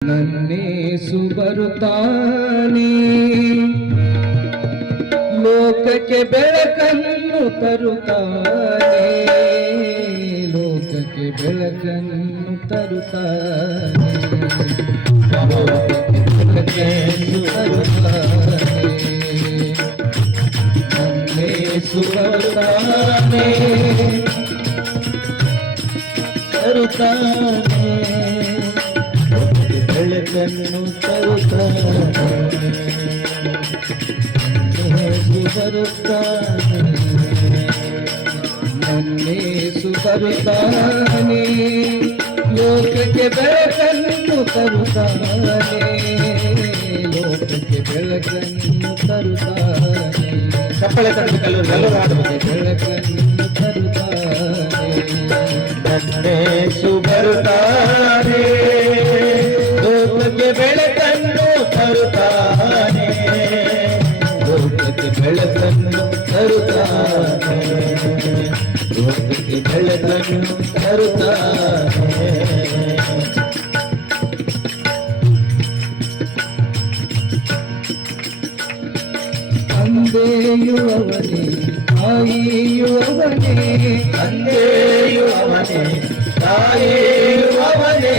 ನನ್ನೇಸು ಬರುತ್ತಾನೆ, ಲೋಕಕ್ಕೆ ಬೆಳಕನ್ನು ತರುತ್ತಾನೆ, ಲೋಕಕ್ಕೆ ಬೆಳಕನ್ನು ತರುತ್ತಾನೆ, ನನ್ನೇಸು ಬರುತ್ತಾನೆ, ನನ್ನೇಸು ಬರುತ್ತಾನೆ, ತರುತ್ತಾನೆ, ಬೆಳಕನ್ನು ತರುತ್ತಾನೆ, ಬರುತ್ತಾನೆ, ನನ್ನೇಸು ಬರುತ್ತಾನೆ, ಲೋಕಕ್ಕೆ ಬೆಳಕನ್ನು ತರುತ್ತಾನೆ, ಲೋಕಕ್ಕೆ ಬೆಳಕನ್ನು ತರುತ್ತಾನೆ, ಚಪ್ಪಳೆ ತಟ್ಟಲು ಬೆಳಕನ್ನು ತರುತ್ತಾನೆ, ನನ್ನೇಸು ಬರುತ್ತಾನೆ, ಲೋಕಕ್ಕೆ ಬೆಳಕನ್ನು ತರುತ್ತಾನೆ, ಲೋಕಕ್ಕೆ ಬೆಳಕನ್ನು ತರುತ್ತಾನೆ, ಲೋಕಕ್ಕೆ ಬೆಳಕನ್ನು ತರುತ್ತಾನೆ. ತಂದೆಯು ಅವನೇ, ತಾಯಿಯು ಅವನೇ, ತಂದೆಯು ಅವನೇ, ತಾಯಿಯು ಅವನೇ,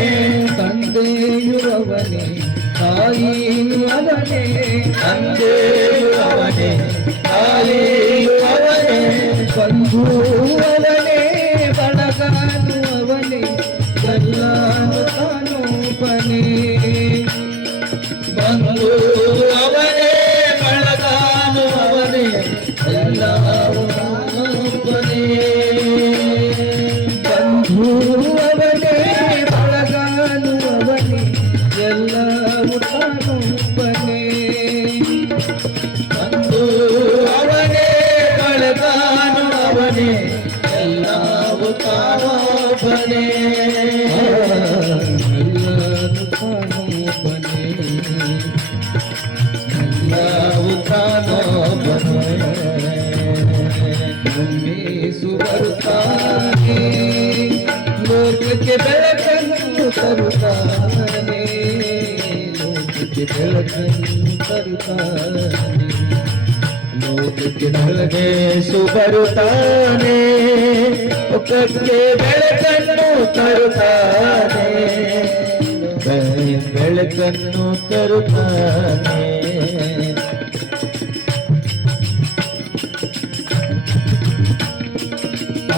ತಂದೆಯು ಅವನೇ, ತಾಯಿಯು ಅವನೇ, ತಂದೆಯು ಅವನೇ, ತಾಯಿಯು ಅವನೇ, ಬಂಧು ಅವನೇ, ಬಳಗಾನು ಅವನೇ, ಎಲ್ಲಾನು ತಾನೊಬ್ಬನೇ, ಬಂಧು ಅವನೇ, ಬಳಗಾನು ಅವನೇ, ಎಲ್ಲವೂ ಒಬ್ಬನೇ, ಬಂಧು ಅವನೇ, ಬಳಗಾನು ಅವನೇ, ಎಲ್ಲವೂ ತಾನೊಬ್ಬನೇ, ಬಂಧು ಅವನೇ, ಬಳಗಾನು ಅವನೇ, ಎಲ್ಲವೂ ತಾನೊಬ್ಬನೇ, ಎಲ್ಲಾನು ತಾನೊಬ್ಬನೇ, ಎಲ್ಲವೂ ತಾನೊಬ್ಬನೇ. ನನ್ನೇಸು ಬರುತ್ತಾನೆ, ಲೋಕಕ್ಕೆ ಬೆಳಕನ್ನು ತರುತ್ತಾನೆ, ಲೋಕಕ್ಕೆ ಬೆಳಕನ್ನು ತರುತ್ತಾನೆ, ಲೋಕಕ್ಕೆ ನನ್ನೇಸು ಬರುತ್ತಾನೆ, ಲೋಕಕ್ಕೆ ಬೆಳಕನ್ನು ತರುತ್ತಾನೆ, ಬೆಳಕನ್ನು ತರುತ್ತಾನೆ.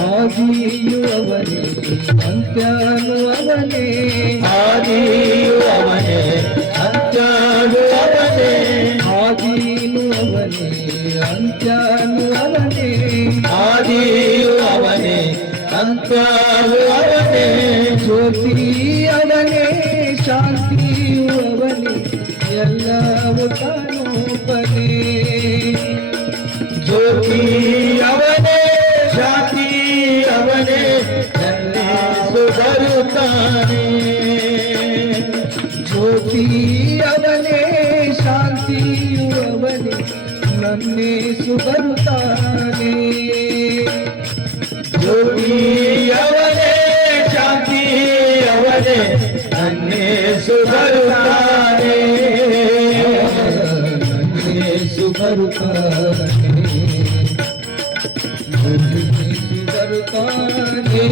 ಆದಿಯು ಅವನೇ, ಅಂತ್ಯನು ಅವನೇ, ಆದಿಯು ಅವನೇ, ಅಂತ್ಯನು ಅವನೇ, ಆದಿಯು ಅವನೇ, ಅಂತ್ಯನು ಅವನೇ, ಆದಿಯು ಅವನೇ, ಅಂತ್ಯನು ಅವನೇ, ಜ್ಯೋತಿ ಅವನೇ, ಶಾಂತಿಯು ಅವನೇ, ಎಲ್ಲವೂ ತಾನೊಬ್ಬನೇ, ಜ್ಯೋತಿ ಅವನೇ, ಶಾಂತಿ ಅವನೇ, ನನ್ನೇಸು ಬರುತ್ತಾನೆ, ಜ್ಯೋತಿ ಅವನೇ, ಶಾಂತಿಯು ಅವನೇ, ನನ್ನೇಸು ಬರುತ್ತಾನೆ, ಜ್ಯೋತಿ ಅವನೇ, ಶಾಂತಿ ಅವನೇ, ನನ್ನೇಸು ಬರುತ್ತಾನೆ, ನನ್ನೇಸು ಬರುತ್ತಾನೆ, ನನ್ನೇಸು ಬರುತ್ತಾನೆ,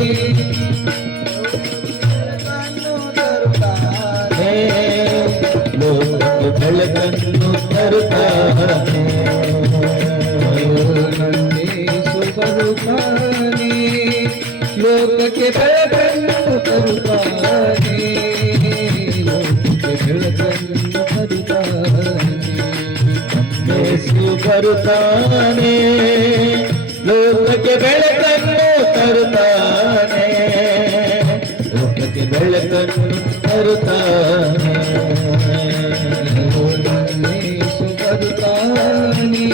ಲೋಕಕ್ಕೆ ಬೆಳಕನ್ನು ತರುತ್ತಾನೆ, ನನ್ನೇಸು ಬರುತ್ತಾನೆ, ಲೋಕಕ್ಕೆ ಬೆಳಕನ್ನು ತರುತ್ತಾನೆ, ಲೋಕಕ್ಕೆ ಬೆಳಕನ್ನು ತರುತ್ತಾನೆ, ಯೇಸು ಬರುತ್ತಾನೆ, ಲೋಕಕ್ಕೆ ಬೆಳಕನ್ನು ತರುತ್ತಾನೆ, ಲೋಕಕ್ಕೆ ಬೆಳಕನ್ನು ತರುತ್ತಾನೆ. ನನ್ನೇಸು ಬರುತ್ತಾನೆ,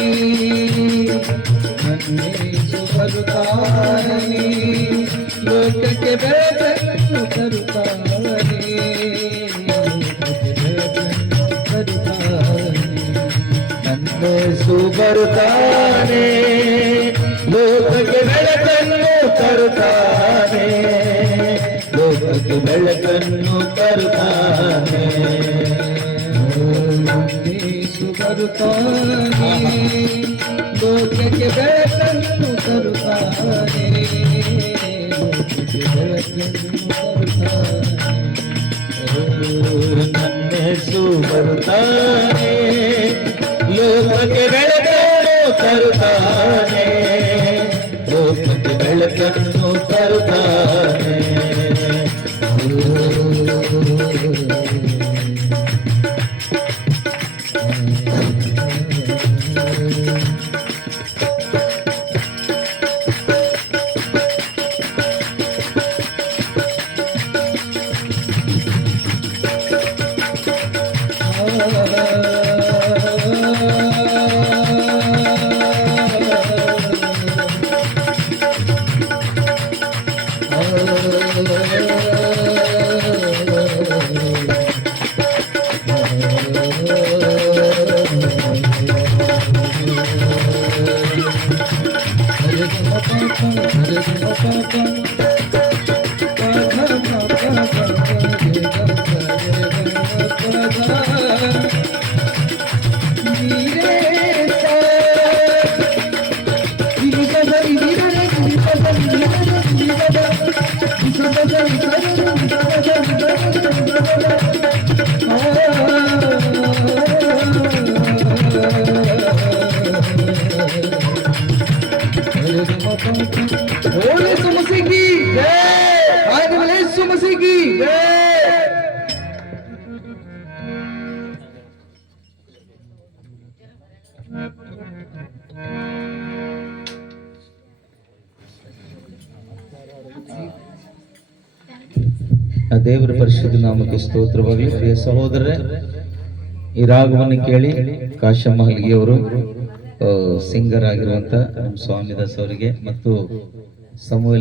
ನನ್ನೇಸು ಬರುತ್ತಾನೆ, ಲೋಕಕ್ಕೆ ಬೆಳಕನ್ನು ತರುತ್ತಾನೆ, ಲೋಕಕ್ಕೆ ಬೆಳಕನ್ನು ತರುತ್ತಾನೆ, ನನ್ನೇಸು ಬರುತ್ತಾನೆ, ಲೋಕಕ್ಕೆ ಬೆಳಕನ್ನು ತರುತ್ತಾನೆ, ಲೋಕಕ್ಕೆ ಬೆಳಕನ್ನು ತರುತ್ತಾನೆ. ಬರುತ್ತಾನೆ ಲೋಕಕ್ಕೆ ಬೆಳಕನ್ನು ತರುತ್ತಾನೆ ಲೋಕಕ್ಕೆ ಬೆಳಕನ್ನು ತರುತ್ತಾನೆ ನನ್ನೆಸು ಬರುತ್ತಾನೆ ಲೋಕಕ್ಕೆ ಬೆಳಕನ್ನು ತರುತ್ತಾನೆ ಲೋಕಕ್ಕೆ ಬೆಳಕನ್ನು ತರುತ್ತಾನೆ Olha masihi jai Adil Yesu masihi jai ಆ ದೇವರ ಪರಿಶುದ್ಧ ನಾಮಕ್ಕೆ ಸ್ತೋತ್ರವಾಗಲಿ. ಪ್ರಿಯ ಸಹೋದರರೇ, ಈ ರಾಗವನ್ನು ಕೇಳಿ ಕಾಶಮ್ಮ ಹಲ್ಗಿಯವರು ಸಿಂಗರ್ ಆಗಿರುವಂತ ಸ್ವಾಮಿದಾಸ್ ಅವರಿಗೆ ಮತ್ತು ಸಮೂಹ